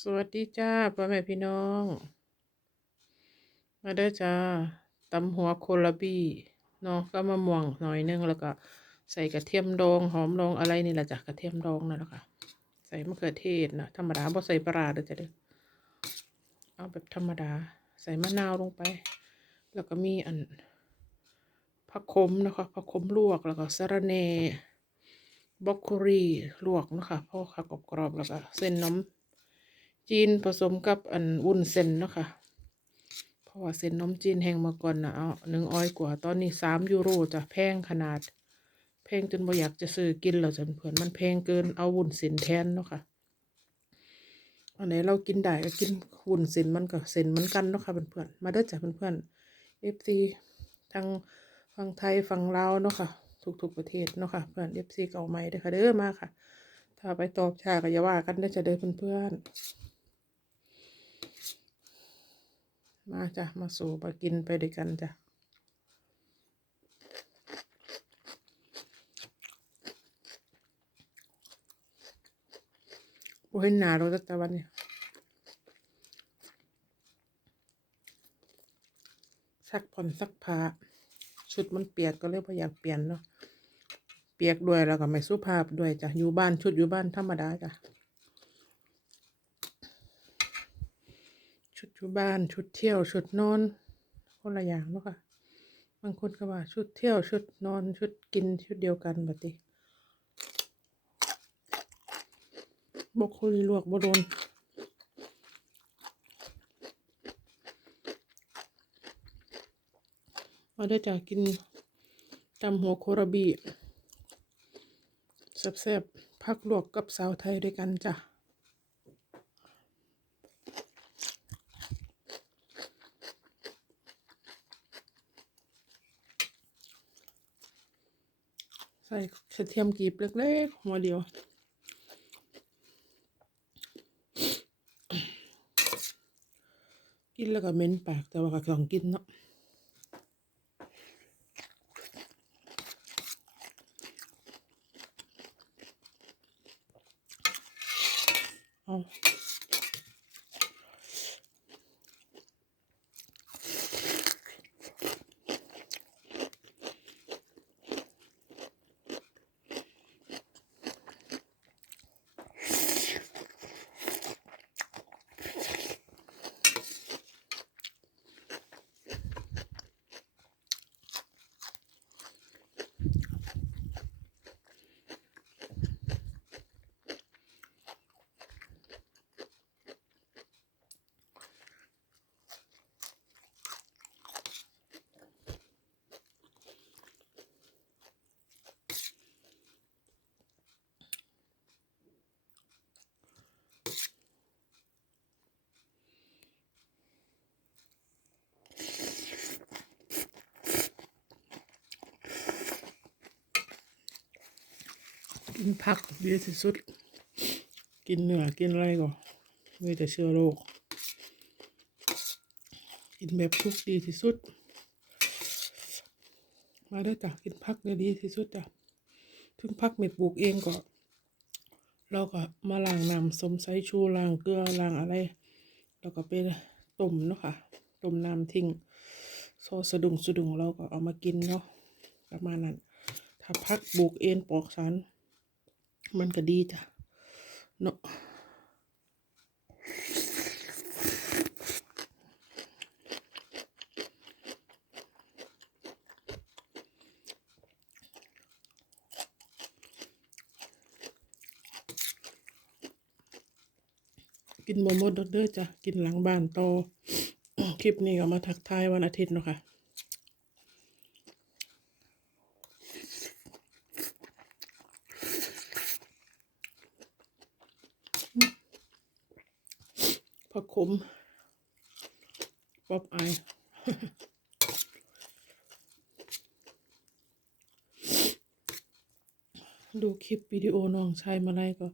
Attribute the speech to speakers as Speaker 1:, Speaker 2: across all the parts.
Speaker 1: สวัสดีจ้าพ่อแม่พี่น้อง มาเด้จ้าตำหัวโคลาบี้เนาะก็มะม่วงหน่อยนึงแล้วก็ ใส่กระเทียมดองหอมดองอะไรนี่แหละจ้ะกระเทียมดองนั่นแหละค่ะ ใส่มะเขือเทศนะธรรมดาบ่ใส่ปลาเด้อจ้ะเด้อเอาแบบธรรมดา ใส่มะนาวลงไป แล้วก็มีอันผักขมนะคะผักขมลวกแล้วก็สะระแหน่บรอกโคลีลวกนะคะพอค่ะกรอบๆแล้วก็เส้นนม จีนผสมกับอันวุ้นเส้นเนาะค่ะเพราะว่าเส้นนมจีนแห้งมาก่อนนะเอาหนึ่งออยกว่าตอนนี้สามยูโรจะแพงขนาด แพงจนบ่อยากจะซื้อกินแล้วจนเพื่อนมันแพงเกินเอาวุ้นเส้นแทนเนาะค่ะอันไหนเรากินได้ก็กินวุ้นเส้นมันก็เส้นเหมือนกันเนาะค่ะเพื่อนๆมาเด้อจ้ะเพื่อนๆเอฟซีทางฝั่งไทยฝั่งลาวเนาะค่ะทุกๆประเทศเนาะค่ะเพื่อนเอฟซีเก่าใหม่เด้อค่ะเด้อมาค่ะ ถ้าไปตอบชาก็อย่าว่ากันเด้จะเด้อเพื่อนๆ มาจ้ะ มาสู่มากินไปด้วยกันจ้ะบ่เห็นหน้าเราตั้งแต่วันนี้ซักผ่อนซักผ้าชุดมันเปียกก็เลยบ่อยากเปลี่ยนเนาะเปียกด้วยแล้วก็ไม่สุภาพด้วยจ้ะอยู่บ้านชุดอยู่บ้านธรรมดาจ้ะ ชุดอยู่บ้านชุดเที่ยวชุดนอนคนละอย่างเนาะค่ะบางคนก็ว่าชุดเที่ยวชุดนอนชุดกินชุดเดียวกันบัดนี้บกคลีลวกบ่โดนมาได้จากกินตำหัวโคราบีแซ่บๆพักลวกกับสาวไทยด้วยกันจ้ะ ใส่กระเทียมกรีบเล็กๆหัวเดียวกินแล้วก็เหม็นปากแต่ว่าก็ต้องกินเนาะเอา กินผักดีที่สุด กินเนื้อกินอะไรก็มีแต่เชื้อโรค กินแบบทุกดีที่สุด มาได้จ้ะกินผักเนี่ยดีที่สุดจ้ะถึงผักเม็ดปลูกเองก็เราก็มาล้างน้ำสมสายชูล้างเกลือล้างอะไรแล้วก็ไปต้มเนาะค่ะต้มน้ำทิ้งโซสะดุงสะดุงเราก็เอามากินเนาะประมาณนั้นถ้าพักปลูกเองปอกสาร มันก็ดีจ้ะเนาะกินโมโมดเด้อจ้ะ กินหลังบ้านต่อ คลิปนี้ก็มาทักทายวันอาทิตย์เนาะค่ะ ผักขมป๊อปไอายดูคลิปวิดีโอน้องชายมาไลยก็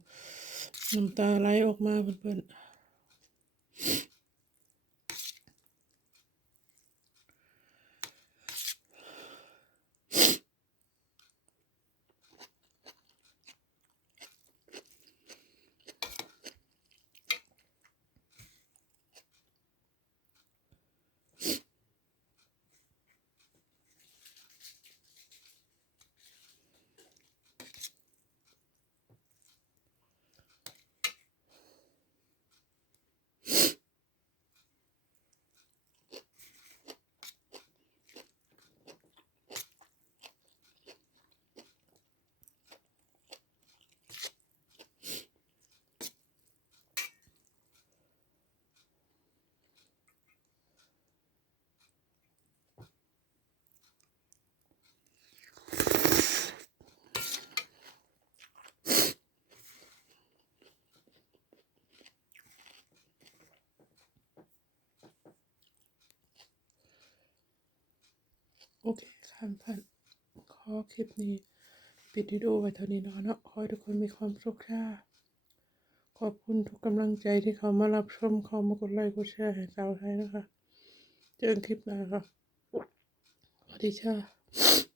Speaker 1: น้ำตาไหลออกมาเพื่อน โอเคค่ะท่านขอคลิปนี้ ปิดวิดีโอไว้เท่านี้นะคะเนาะขอให้ทุกคนมีความสุขค่ะขอบคุณทุกกำลังใจที่เขามารับชมเขามากดไลค์กดแชร์ให้สาวไทยนะคะ เจอกันคลิปหน้าค่ะสวัสดีค่ะ